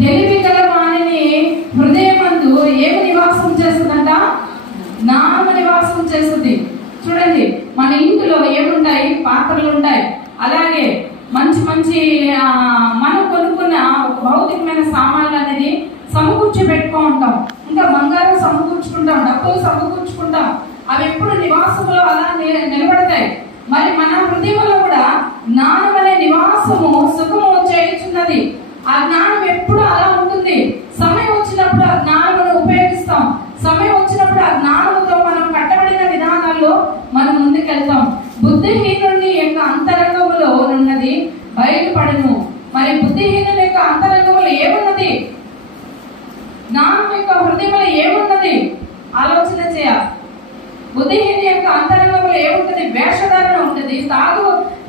తెలివి గల వాణిని హృదయమందు ఏమి నివాసం చేస్తుందంట? జ్ఞానము నివాసం చేస్తుంది. చూడండి, మన ఇంటిలో ఏముంటాయి? పాత్రలు ఉంటాయి. అలాగే మంచి మంచి మనం కొనుక్కున్న ఒక భౌతికమైన సామాన్లు అనేది సమకూర్చి పెట్టుకో ఉంటాం. ఇంకా బంగారం సమకూర్చుకుంటాం, డబ్బులు సమకూర్చుకుంటాం. అవి ఎప్పుడు నివాసంలో అలా నిలబడతాయి. మరి మన హృదయంలో కూడా జ్ఞానం అనే నివాసము సుఖము చేయుచున్నది. ఆ జ్ఞానం ఎప్పుడు అలా ఉంటుంది. సమయం వచ్చినప్పుడు ఆ జ్ఞానమును ఉపయోగిస్తాం. సమయం వచ్చినప్పుడు ఆ జ్ఞానముతో మనం కట్టబడిన విధానాల్లో మనం ముందుకెళ్తాం. బుద్ధిహీనుని యొక్క అంతరంగములో ఉన్నది బయలుపడను. మరి బుద్ధిహీనుల యొక్క అంతరంగంలో ఏమున్నది? జ్ఞానం యొక్క హృదయంలో ఏమున్నది? ఆలోచన చేయాలి. బుద్ధిహీని యొక్క అంతరంగంలో ఏముంటది? వేషధారణ ఉంటది,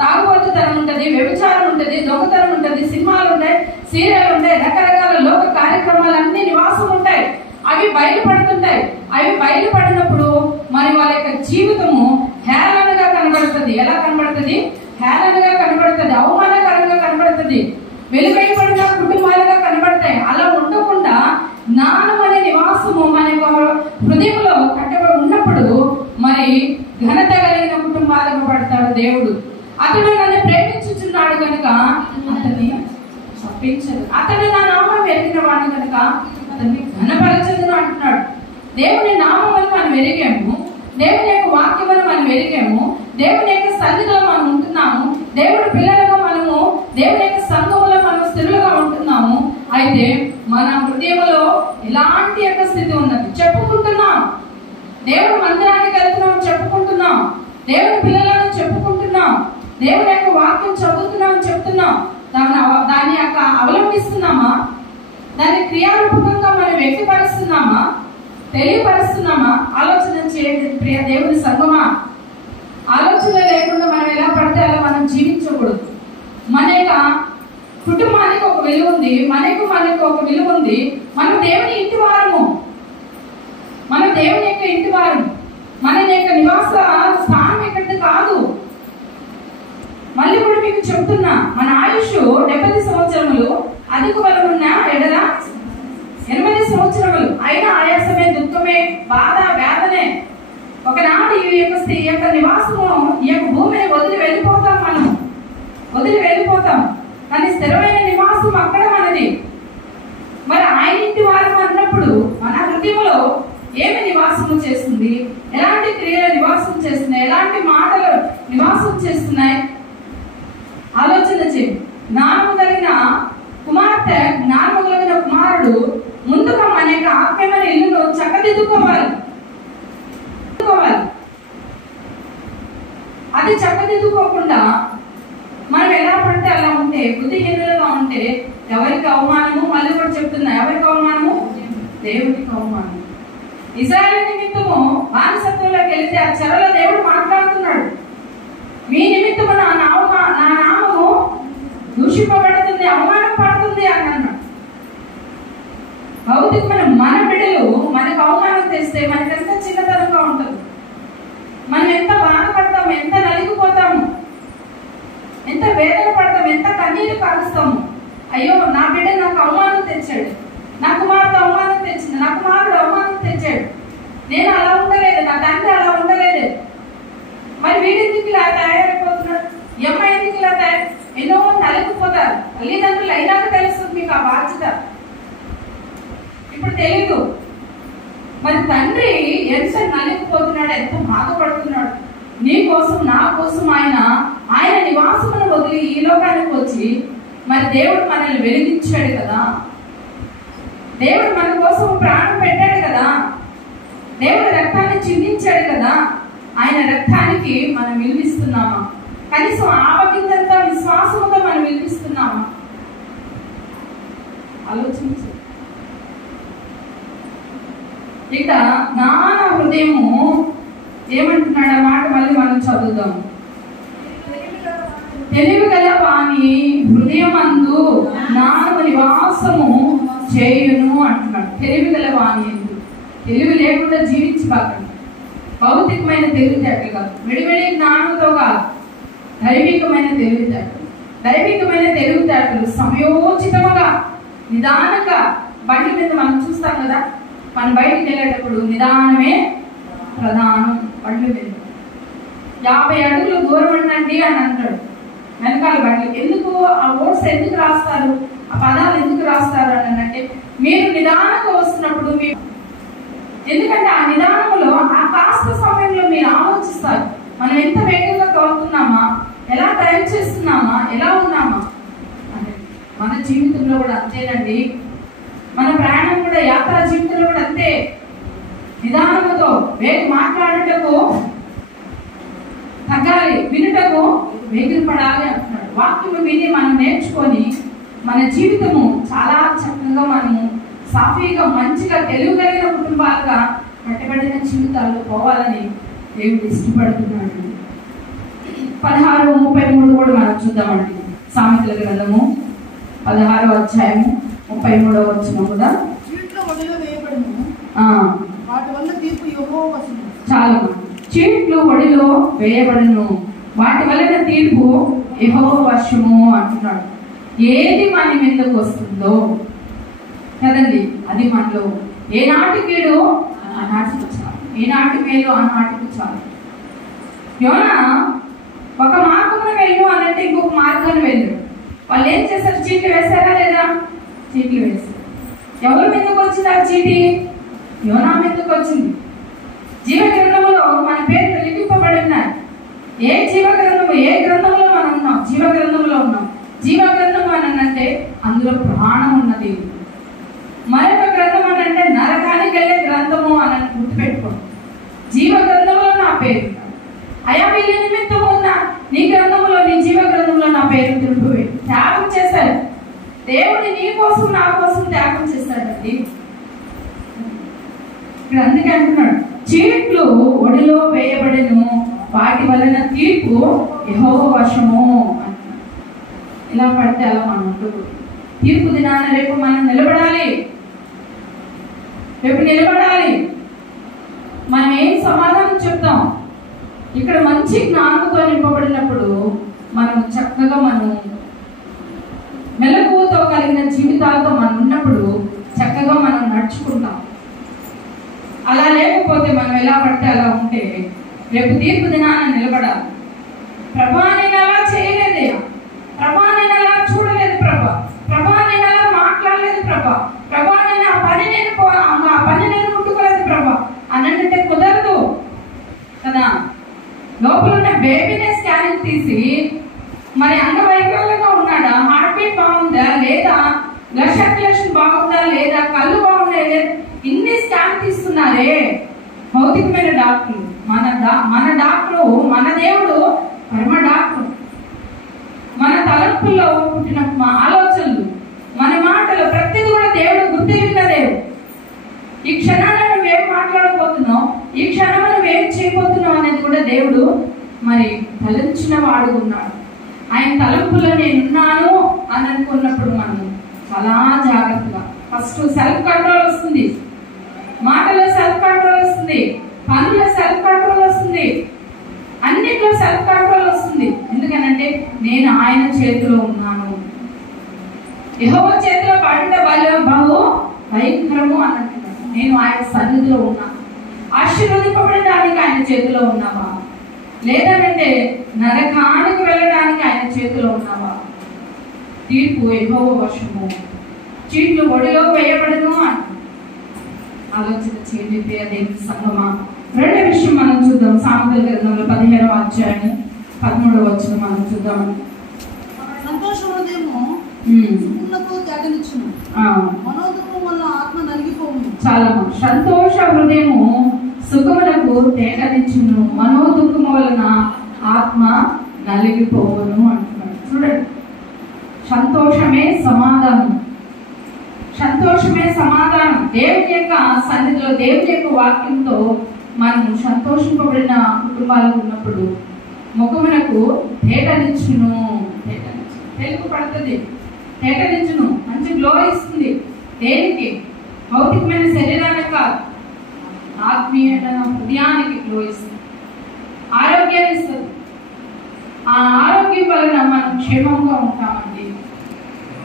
తాగుబోతుతనం ఉంటది, వ్యభిచారం ఉంటది, దొంగతనం ఉంటది, సినిమాలు ఉంటాయి, సీరియల్ ఉంటాయి, రకరకాల లోక కార్యక్రమాలు అన్ని నివాసం ఉంటాయి. అవి బయలుపడుతుంటాయి. అవి బయలుపడినప్పుడు మరి వాళ్ళ యొక్క జీవితము హేళనగా కనబడుతుంది. ఎలా కనబడుతుంది? హేళనగా కనబడుతుంది, అవమానకరంగా కనబడుతుంది, వెలువైపడిన కుటుంబాలుగా కనబడతాయి. అలా ఉండకుండా జ్ఞానం అనే నివాసము మన హృదయంలో కట్టబడి ఉన్నప్పుడు మరి ఘనత కలిగిన కుటుంబాలకు పడతాడు దేవుడు. అతడు నన్ను ప్రేమించుచున్నాడు కనుక అతన్ని తప్పించదు, అతడు నా నామం ఎరిగిన వాడు కనుక అతన్ని ఘనపరచదును అంటున్నాడు. దేవుని నామం మనం ఎరిగాము, దేవుని యొక్క వాక్యం మనం ఎరిగాము, దేవుని యొక్క సన్నిధిలో మనం ఉంటున్నాము, దేవుడి పిల్లలుగా మనము దేవుని యొక్క సంఘములో మనం స్థిరులుగా ఉంటున్నాము. అయితే మన హృదయంలో ఎలాంటి యొక్క స్థితి ఉన్నది? చెప్పుకుంటున్నాం, దేవుడు మందిరానికి వెళ్తున్నాం, చెప్పుకుంటున్నాం, దేవుని పిల్లలను చెప్పుకుంటున్నాం, దేవుని యొక్క వాక్యం చదువుతున్నాం, చెప్తున్నాం. దాన్ని యొక్క అవలంబిస్తున్నామా? దాన్ని క్రియారూపకంగా మనం వ్యక్తపరుస్తున్నామా? తెలియపరుస్తున్నామా? ఆలోచన చేయండి ప్రియ దేవుని సంఘమా. ఆలోచన లేకుండా మనం ఎలా పడితే అలా మనం జీవించకూడదు. మన యొక్క కుటుంబానికి ఒక విలువ ఉంది, మనకు ఒక విలువ ఉంది. మనం దేవుని ఇంటి వారము, మన దేవుని యొక్క ఇంటి వారు. మన యొక్క నివాస స్థానం ఎక్కడిది కాదు. మళ్ళీ కూడా మీకు చెప్తున్నా, మన ఆయుష్ 70 సంవత్సరములు, అధిక బలమున్న ఎడల 80 సంవత్సరములు. అయినా ఆయాసమే, దుఃఖమే, బాధ, వేదనే. ఒకనాడు ఈ యొక్క నివాసము, ఈ యొక్క భూమిని వదిలి వెళ్ళిపోతాం, మనం వదిలి వెళ్ళిపోతాం. కానీ స్థిరమైన నివాసం అక్కడ మనది. మరి ఆయన ఇంటి వారం అన్నప్పుడు మన హృదయంలో ఏమి నివాసము చేస్తుంది? ఎలాంటి క్రియలు నివాసం చేస్తున్నాయి? ఎలాంటి మాటలు నివాసం చేస్తున్నాయి? ఆలోచన చేయి. జ్ఞానము కలిగిన కుమార్తె, జ్ఞానము కలిగిన కుమారుడు ముందుగా మన యొక్క ఆత్మీయమైన ఇల్లును చక్కదిద్దుకోవాలి. అది చక్కదిద్దుకోకుండా మనం ఎలా పడితే అలా ఉంటే, బుద్ధిహీనులుగా ఉంటే ఎవరికి అవమానము? మళ్ళీ కూడా చెప్తున్నా, ఎవరికి అవమానము? దేవుడికి అవమానం. ఇశ్రాయేలు నిమిత్తము బానిసత్వంలోకి వెళితే ఆ చెరలో దేవుడు మాట్లాడుతున్నాడు. మీ నిమిత్తము నా నామము దూషింపబడుతుంది, అవమానం పడుతుంది అని అన్నాడు. భౌతికమైన మన బిడ్డలు మనకు అవమానం తెస్తే మనకి ఎంత చిన్నతనంగా ఉంటుంది. మనం ఎంత బాధపడతాము, ఎంత నలిగిపోతాము, ఎంత వేదన పడతాము, ఎంత కన్నీరు కాలుస్తాము. అయ్యో నా బిడ్డ నాకు అవమానం తెచ్చాడు, నా కుమార్తె అవమానం తెచ్చింది, నా కుమారుడు అవమానం తెచ్చాడు, నేను అలా ఉండలేదు, నా తండ్రి అలా ఉండలేదు, మరి వీడెందుకు ఇలా తయారైపోతున్నాడు, అమ్మాయి ఎందుకు ఇలా తయారు? ఎన్నో నలిగిపోతారు. తల్లిదండ్రులు అయినాక తెలుస్తుంది మీకు ఆ బాధ్యత. ఇప్పుడు తెలీదు. మరి తండ్రి ఎంత నలిగిపోతున్నాడు, ఎంత బాధపడుతున్నాడు. నీ కోసం, నా కోసం ఆయన నివాసమును వదిలి ఈ లోకానికి వచ్చి మరి దేవుడు మనల్ని వెలిగించాడు కదా, దేవుడు మన కోసం ప్రాణం పెట్టాడు కదా, దేవుడు రక్తాన్ని చిందించాడు కదా. ఆయన రక్తానికి మనం విలువిస్తున్నామా? కనీసం ఆవగిందంతా విశ్వాసంతో మనం విలువిస్తున్నామా? ఆలోచించు. ఇక జ్ఞాన హృదయము ఏమంటున్నాడు ఆ మాట మళ్ళీ మనం చదువుదాం. తెలివి గల వాని హృదయమందు జ్ఞానము నివాసము చేయును అంటున్నాడు. తెలివి గల వాని ఎందు, తెలివి లేకుండా జీవించబాకండి. భౌతికమైన తెలివితేటలు కాదు, విడివిడి జ్ఞానంతో కాదు, దైవికమైన తెలివితేటలు. దైవికమైన తెలివితేటలు సమయోచితముగా నిదానంగా బండి మీద మనం చూస్తాం కదా, మనం బయటికి వెళ్ళేటప్పుడు నిదానమే ప్రధానం. బండి మీద 50 అడుగులు దూరం ఉండండి అని అంటాడు వెనకాల బండి. ఎందుకు ఆ వర్డ్స్ ఎందుకు రాస్తారు, ఆ పదాలు ఎందుకు రాస్తారు అని అంటే, మీరు నిదానంగా వస్తున్నప్పుడు ఎందుకంటే ఆ నిదానంలో ఆ కాస్త సమయంలో మీరు ఆలోచిస్తారు, మనం ఎంత వేగంగా తోలుతున్నామా, ఎలా డ్రైవ్ చేస్తున్నామా, ఎలా ఉన్నామా అని. మన జీవితంలో కూడా అంతేనండి. మన ప్రయాణం కూడా, యాత్రా జీవితంలో కూడా అంతే. నిదానంతో మాట్లాడుటకు తగ్గాలి, వినుటకు వేగిరి పడాలి అంటున్నాడు. వాక్యము విని మనం నేర్చుకొని మన జీవితము చాలా చక్కగా మనము సాఫీగా మంచిగా తెలియగలిగిన కుటుంబాలుగా కట్టబడిన జీవితాలు పోవాలని దేవుడు ఇష్టపడుతున్నాడు. 16:33 కూడా మనం చూద్దామండి. సామెతల గ్రంథము 16వ అధ్యాయము 33వ వచనం కూడా. చాలా చీట్లు ఒడిలో వేయబడును, వాటి వలన తీర్పు యెహోవా వశము అంటున్నాడు. ఏది మన మీదకు వస్తుందో కదండి, అది మనలో ఏనాటి కీడు ఆనాటికి చాలు, ఏనాటి మేలు ఆనాటికి చాలు. యోనా ఒక మార్గంలో వెళ్ళు అనంటే ఇంకొక మార్గాన్ని వెళ్ళాడు. వాళ్ళు ఏం చేశారు? చీట్లు వేశారా లేదా? చీట్లు వేశారు. ఎవరి మీదకి వచ్చింది ఆ చీటి? యోనా మీదకి వచ్చింది. జీవ గ్రంథంలో మన పేరు లిఖింపబడి ఉన్నాయి. ఏ జీవ గ్రంథము, ఏ గ్రంథంలో మనం ఉన్నాం? జీవ గ్రంథంలో ఉన్నాం. జీవ గ్రంథం అని అంటే అందులో ప్రాణం ఉన్నది. మరొక గ్రంథం అని అంటే నరకానికి వెళ్ళే గ్రంథము అని గుర్తుపెట్టుకోండి. జీవ గ్రంథంలో నా పేరు, అయా వీళ్ళ నిమిత్తం ఉన్న నీ గ్రంథంలో, నీ జీవ గ్రంథంలో నా పేరు తిరుగు త్యాగం చేశారు. దేవుడు నీ కోసం నా కోసం త్యాగం చేశాడండి. ఇక్కడ అందుకే అంటున్నాడు, చీట్లు ఒడిలో వేయబడెను, వాటి వలన తీర్పు యెహోవా వశము అంటున్నాడు. ఇలా పడితే అలా మనం ఉండకూడదు. తీర్పు దినాన రేపు మనం నిలబడాలి. రేపు నిలబడాలి. మనం ఏం సమాధానం చెప్తాం? ఇక్కడ మంచి జ్ఞానంతో నింపబడినప్పుడు మనం చక్కగా మనం మెలకువతో కలిగిన జీవితాలతో మనం ఉన్నప్పుడు చక్కగా మనం నడుచుకుంటాం. అలా లేకపోతే మనం ఎలా పడితే అలా ఉంటే రేపు తీర్పు దినాన నిలబడాలి. ప్రభా నేను అలా చేయలేదయ్యా, ప్రభా నేను అలా చూడలేదు, ప్రభా నేను అలా మాట్లాడలేదు, ప్రభా నేను ఆ పని నేను ముట్టుకోలేదు ప్రభా అనంటే కుదరదు కదా. లోపల ఉన్న బేబీనే స్కానింగ్ తీసి మరి అంగవైకల్యంగా ఉన్నాడా, హార్ట్ బీట్ బాగుందా లేదా, బ్లడ్ సర్క్యులేషన్ బాగుందా లేదా, కళ్ళు బాగున్నాయి లేదా, ఇన్ని స్కాన్ తీస్తున్నారే భౌతికమైన డాక్టర్లు. మన డాక్టరు, మన దేవుడు పరమ డాక్టర్. మన తలంపుల్లో పుట్టిన ఆలోచనలు, మన మాటలు ప్రతిదీ కూడా దేవుడు గుర్తిరిగిన దేవుడు. ఈ క్షణాన్ని నువ్వేం మాట్లాడబోతున్నావు, ఈ క్షణంలో నువ్వేం చేయబోతున్నావు అనేది కూడా దేవుడు మరి తలంచిన వాడు ఉన్నాడు. ఆయన తలంపులో నేనున్నాను అని అనుకున్నప్పుడు మనం చాలా జాగ్రత్తగా, ఫస్ట్ సెల్ఫ్ కంట్రోల్ వస్తుంది, మాటలో సెల్ఫ్ కంట్రోల్ వస్తుంది, పనుల్లో సెల్ఫ్ కంట్రోల్ వస్తుంది, అన్నిట్లో సెల్ఫ్ కంట్రోల్ వస్తుంది. ఎందుకనంటే నేను ఆయన చేతిలో ఉన్నాను. యెహోవా చేతిలో పడిన బహు భయంకరము అన్నట్టు నేను ఆయన సన్నిధిలో ఉన్నాను. ఆశీర్వదింపబడడానికి ఆయన చేతిలో ఉన్నావా, లేదంటే నరకానికి వెళ్ళడానికి ఆయన చేతిలో ఉన్నావా? తీర్పు యెహోవా వశము, చీట్లు ఒడిలో వేయబడను అంట. ఆలోచన చేయండి అదే సంగమా. రెండో విషయం మనం చూద్దాం. సామెతల గ్రంథంలో 15వ అధ్యాయం 13వ వచనం మనం చూద్దాం. చాలా సంతోష హృదయము సుఖములకు తేగనిచ్చును, మనోదుఖము వలన ఆత్మ నలిగిపోవును అంటున్నాడు. చూడండి, సంతోషమే సమాధానం, సంతోషమే సమాధానం. దేవుని యొక్క సన్నిధిలో, దేవుని యొక్క వాక్యంతో మనం సంతోషింపబడిన కుటుంబాలు ఉన్నప్పుడు ముఖమునకు తేటనిచ్చును, తెలుగు పడుతుంది, తేటనిచ్చును, మంచి గ్లో ఇస్తుంది. దేనికి? భౌతికమైన శరీరానికి కాదు, ఆత్మీయ హృదయానికి గ్లో ఇస్తుంది, ఆరోగ్యాన్ని ఇస్తుంది. ఆ ఆరోగ్యం వలన మనం క్షేమంగా ఉంటామండి,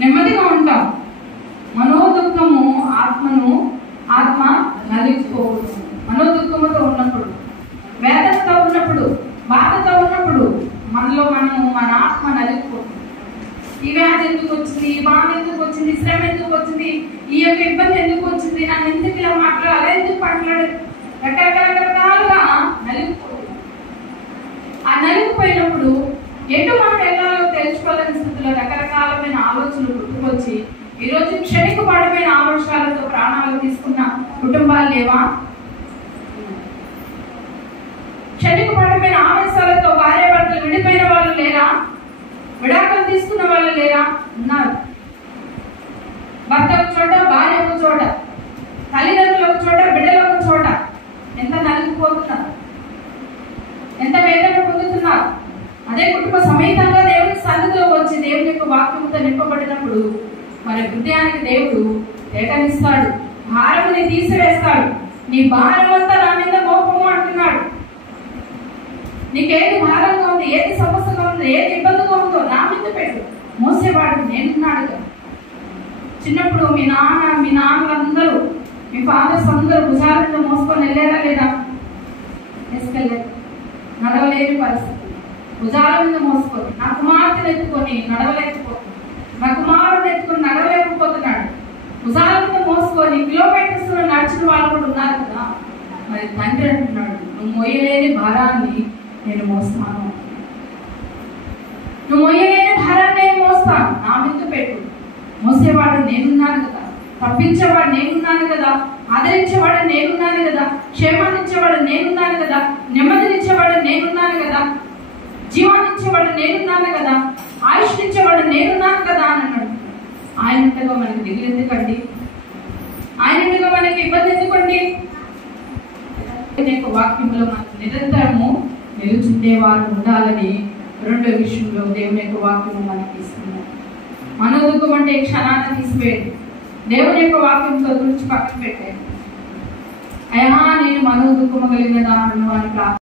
నెమ్మదిగా ఉంటాం. వచ్చింది, ఈ యొక్క ఇబ్బంది ఎందుకు వచ్చింది, నన్ను ఎందుకు ఇలా మాట్లాడాలి, ఎందుకు మాట్లాడాలి, రకరకాలుగా నలిగిపోతుంది. ఆ నలిగిపోయినప్పుడు ఎటు మనం వెళ్ళాలో తెలుసుకోలేని స్థితిలో రకరకాలమైన ఆలోచనలు పుట్టుకొచ్చి ఈరోజు క్షణికపాడమైన ఆలోచనలతో ప్రాణాలు తీసుకున్న కుటుంబాలు లేవా? క్షణికపాడమైన ఆవేశాలతో భార్యాభర్తలు విడిపోయిన వాళ్ళు లేరా? విడాకులు తీసుకున్న వాళ్ళు లేరా? ఉన్నారు. భర్త ఒక చోట, భార్య ఒక చోట, తల్లిదండ్రులు ఒక చోట, బిడ్డలు ఒక చోట. ఎంత నలిగిపోతున్నారు, ఎంత వేదన పొందుతున్నారు. అదే కుటుంబ సమేతంగా దేవుని సన్నిధిలో వచ్చి దేవుని యొక్క వాక్యంతో నింపబడినప్పుడు మరి హృదయానికి దేవుడు తేటనిస్తాడు, భారముని తీసివేస్తాడు. నీ భారం అంతా నా మీద మోపము అంటున్నాడు. నీకేది భారంగా ఉంది, ఏది సమస్యగా ఉంది, ఏది ఇబ్బందిగా ఉందో నా మీద పెట్టు, మోసేవాడు నేనున్నాడు. చిన్నప్పుడు మీ నాన్నలందరూ, మీ ఫాదర్స్ అందరూ భుజాల మీద మోసుకొని వెళ్ళారా లేదా? తీసుకెళ్ళారు. నడవలేని పరిస్థితి, భుజాల మీద మోసుకొని, నా కుమార్తెను ఎత్తుకొని నడవలేకపోతున్నాడు, నా కుమారుడు ఎత్తుకొని నడవలేకపోతున్నాడు. భుజాల మీద మోసుకొని కిలోమీటర్స్ నడిచిన వాళ్ళు కూడా ఉన్నారు కదా. మరి తండ్రి అంటున్నాడు, నువ్వు మోయలేని భారాన్ని నేను మోస్తాను, నువ్వు మోయలేని భారాన్ని నేను మోస్తాను, నా మీద పెట్టు. మోసేవాడు నేనున్నాను కదా, తప్పించేవాడు నేనున్నాను కదా, ఆదరించేవాడు నేనున్నాను కదా, క్షేమాన్నిచ్చేవాడు నేనున్నాను కదా, నెమ్మదినిచ్చేవాడు నేనున్నాను కదా, జీవాన్నిచ్చేవాడు నేనున్నాను కదా, ఆయుష్నిచ్చేవాడు నేనున్నాను కదా అని అన్నాడు. ఆయన ఇంతగా మనకి దిగులు ఎందుకండి? ఆయన ఇంతగా మనకి ఇబ్బంది ఎందుకండి? వాక్యంలో మనకు నిరంతరము నిలుచుండేవారు ఉండాలని రెండో విషయంలో దేవుని యొక్క వాక్యము మనకి ఇస్తున్నారు. మనోదుఖం అంటే క్షణాన తీసివేయండి, దేవుని యొక్క వాక్యంతో గురించి పక్కన పెట్టండి. అయ్యా నేను మనోదుఖము కలిగిన దాని ప్రార్థన